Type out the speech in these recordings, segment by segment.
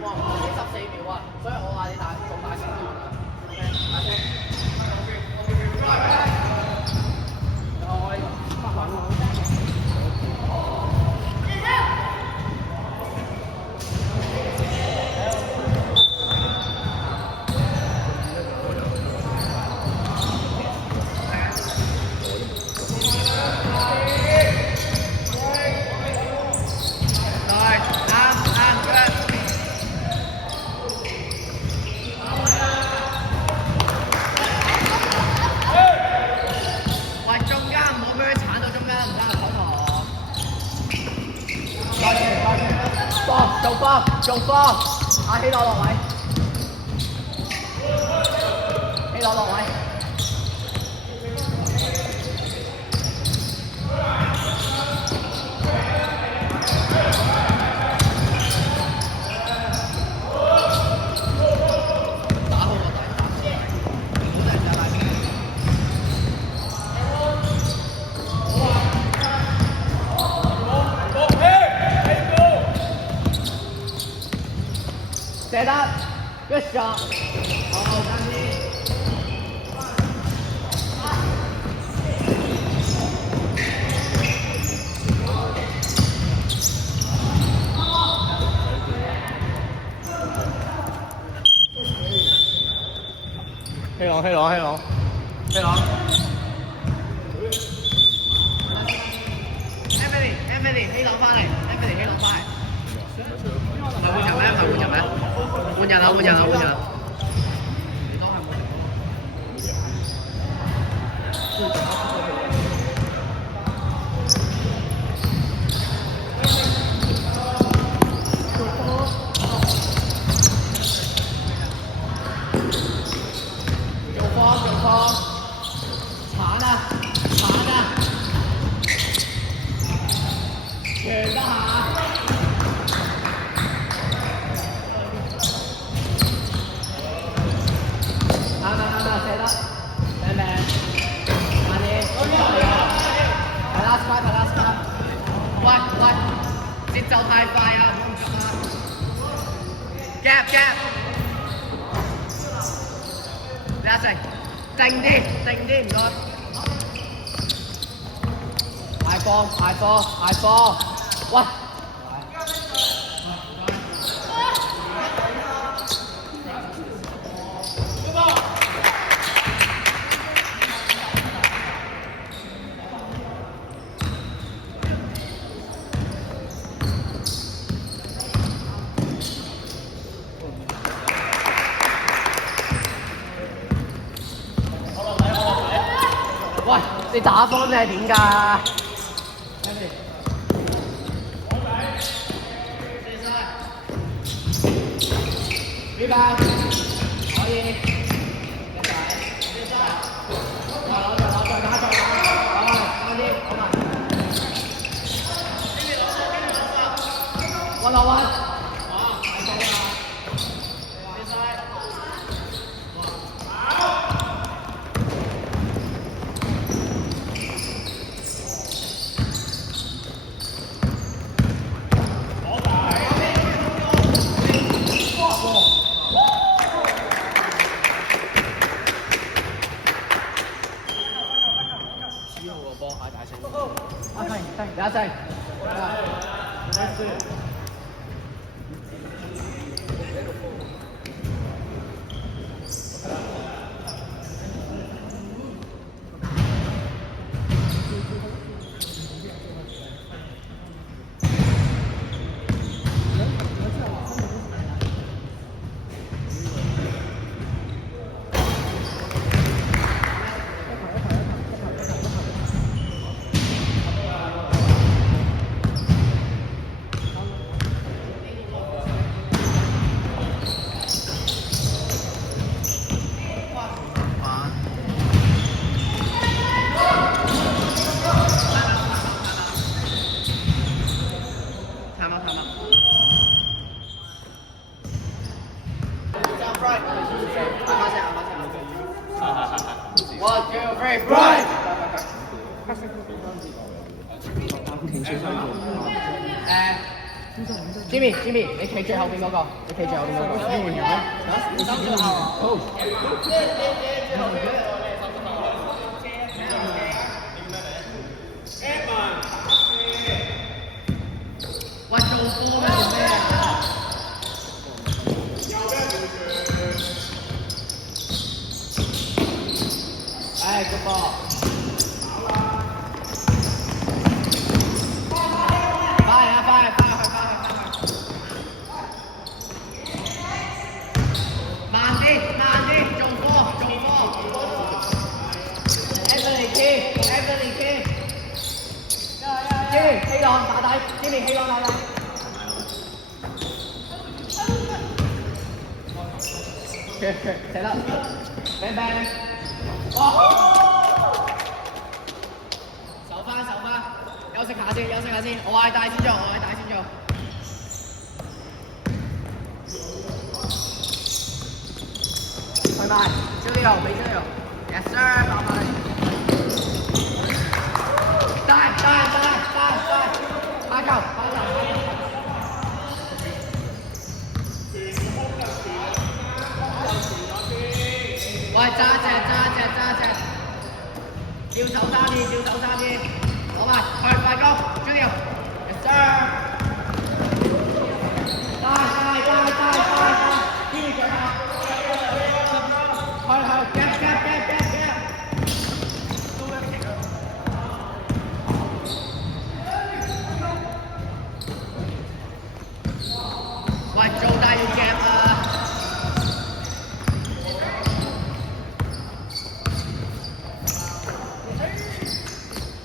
14秒啊，所以我話你大仲大聲啲。大聲。做波，阿希樂落位，希樂落位。打好個大打，唔好突然間拉邊。射得 ，good shot， 好，三支。黑龍，Emily，希龍翻嚟 ，Emily 希龍翻嚟。係換人咩？換人啊！你當係換人。做波，鏟啊！傳得下。射得，明唔明？慢啲，係啦 ，spy，喂，節奏太快啊，唔好咁啊 ！gap， 阿成，靜啲，唔該。嗌波，喂！喂，你打波你係點㗎？預備，可以，一仔，攞再打，啱啲，好嘛？1 on 1。有一陣， Jimmy，你企最後邊嗰個，你企最後邊嗰個。喂，做波咩？哎，good ball。快啊！快！慢啲，做波。Anthony key。Jimmy，希望打底。Jimmy，希望打底。射得。bang。哇！手翻，休息下先，我係大先做。拜拜，Julio，俾 Julio。Yes sir， 拜拜。帶，打球。喂，揸隻，照手三啲，攞埋，去快攻 ，Julio。Yes sir。帶，呢腳下。去 ，gap。喂，做大要 gap 啊！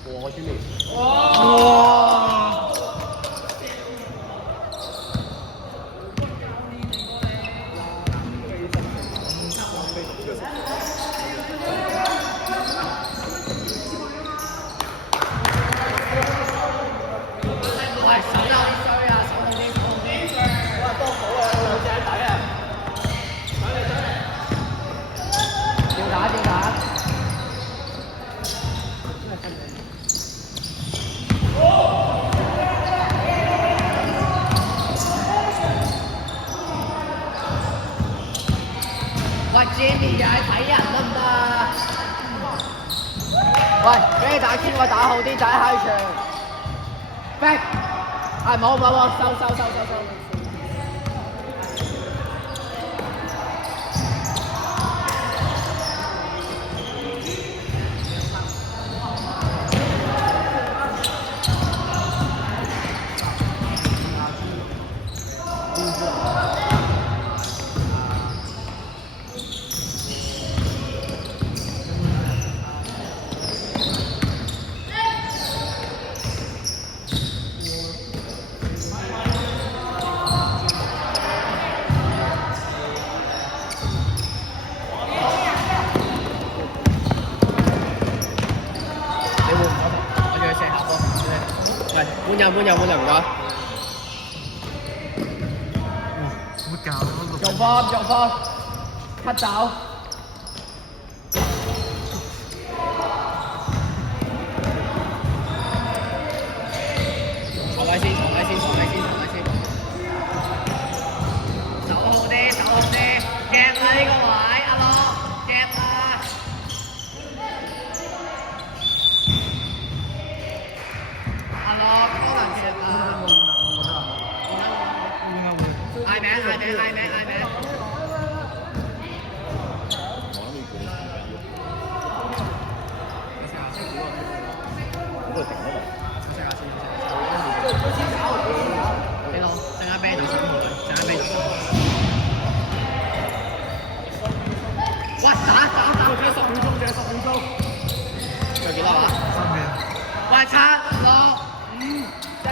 哇，Jimmy！哇！喂，手有啲衰啊，手好啲。多好啊，好正仔啊！上嚟！吊打！喂 ，Jimmy 又係睇人得唔得？喂，俾你打 Q 打好啲，仔喺場。back， 係冇，收。換人唔該。乜搞？做波 cut 走。坐位先。手好啲，gap 啦呢個位，阿樂 gap 啦。阿樂可能其實嗌名。你攞，陣間俾你做3號隊，喂，打！仲有10秒鐘。仲有幾多啊？3秒。喂，7、6、5、4。